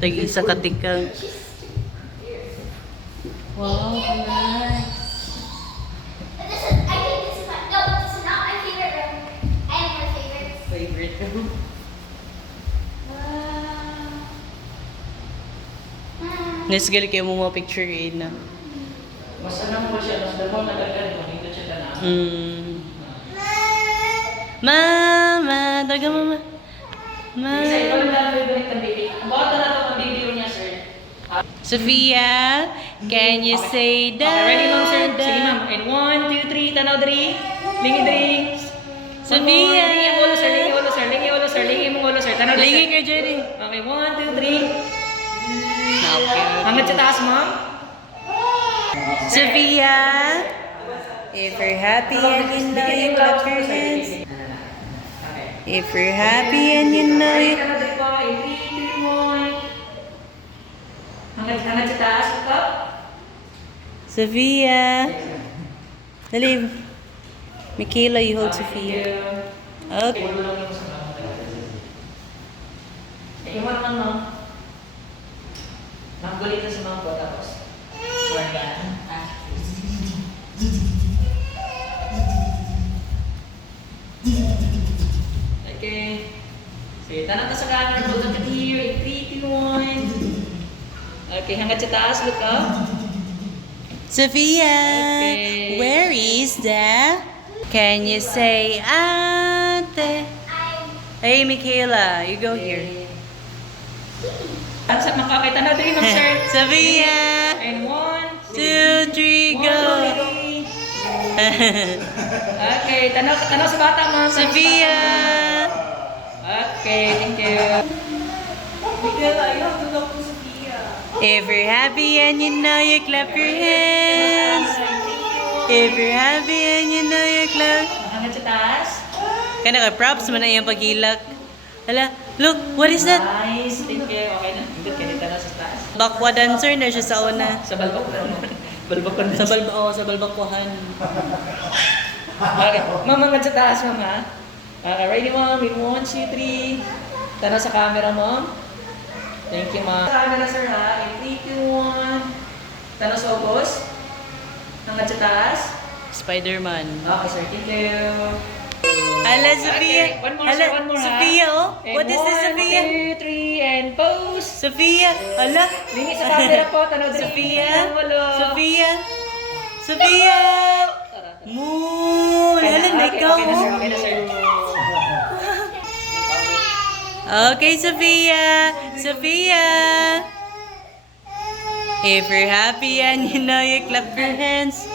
Tag-isa katikang. Wow, nice. I think this is my, no, this is not my favorite room. I have more favorites. Favorite room. Nes gali kayo mo mga picture na. Mas ano mo siya, mas dalawang nagagad mo, hindi siya na. Mama, daga mama. Isa, ikaw lang lang favorite ng baby. Ang bawat na natin ang baby niya, sir. Sophia, can you say that? Okay, ready, ma'am, sir? Sige, ma'am. And 1, 2, 3, tanaw, diri. Lingi, diri. Sophia. Lingi ang ulo, sir. Lingi ang ulo, sir. Lingi ang ulo, sir. Lingi ang ulo, sir. Tanaw, diri, Lingi sir. ka, Jenny. Okay, 1, 2, 3. Okay. Hanggat sa taas, ma'am. Sophia, if you're happy and you know you clap your hands. If you're happy and you know you... Tanaw, diri po. In 3, 2, 1. Hanggat sa taas, up. Sophia. Dali. Michaela, you hold Sophia. Okay. Iwan naman, ma'am. Nakagulitan sa mga po, tapos. Okay. Sige, tanong ka sa camera po. Look at here. In 3, 2, 1. Okay, hanggat sa taas. Look up. Sophia, Okay. where is the... Can you say ate? Hey, Michaela, you go here. At sa makakita na din ng sir. Sophia, And 1, 2, 3, go. Okay, tanong sa bata, ma'am. Sophia. Okay, thank you. Miguel, ayaw. Tulog ko Sophia. If you're happy and you know you clap your hands. If you're happy and you know you clap. Hanggang sa taas. Kana ka props man na iyang paghilak. Hala, look, what is that? Nice, thank you. Okay na. Good, kanita na sa taas. Bakwa dancer na siya sa una. Sa balbak naman. Balbak ko Sa sa balbakwahan. Okay, ma'am, hanggang sa taas, ma'am, ha? Okay, ready, ma'am? In 1, 2, 3. Tanaw sa camera, ma'am. Thank you, ma'am. Sa camera, sir, ha? In 3, 2, 1. Tanaw sa ubos. Hanggang sa taas. Spider-Man. Okay, sir. Thank you. Hala, Sophia. Okay, one more, Hala, sir. One more, ha? Sophia, oh. And What is this, 1, Sophia? 2, 3, and pose. Sophia. Hala. Lingi sa camera po. Tanaw din. Sophia. Walo. Sophia. Sophia. Moon. Hala, na ikaw, Okay na, sir. oh. Okay na, sir. Okay, Sophia. Sophia. If you're happy and you know you clap your hands.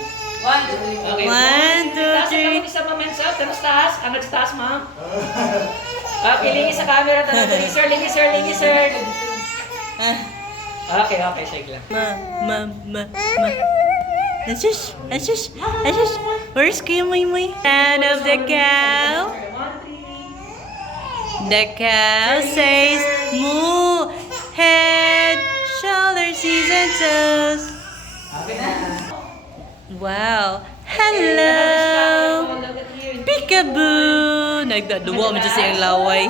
Okay. 1, 2, Taas 3. ang isa pa, ma'am, sir. Tanong sa taas. Hanggang sa taas, ma'am. Okay, lingi sa camera. Tanong dali, sir. Lingi, sir. Lingi, sir. Okay, sige lang. Ma. Ashush. Where's Kuya Moy? Sound of the cow. The cow says moo. Head, shoulders, knees, and toes. Okay na. Wow. Hello. Peekaboo. Nagdaduwa mo dyan sa iyong laway.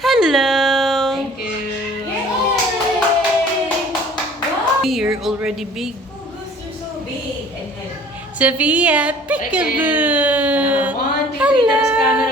Hello. Thank you. You're already big. You're so big and heavy. Sophia, peekaboo. 1, 2, 3, tanong sa camera.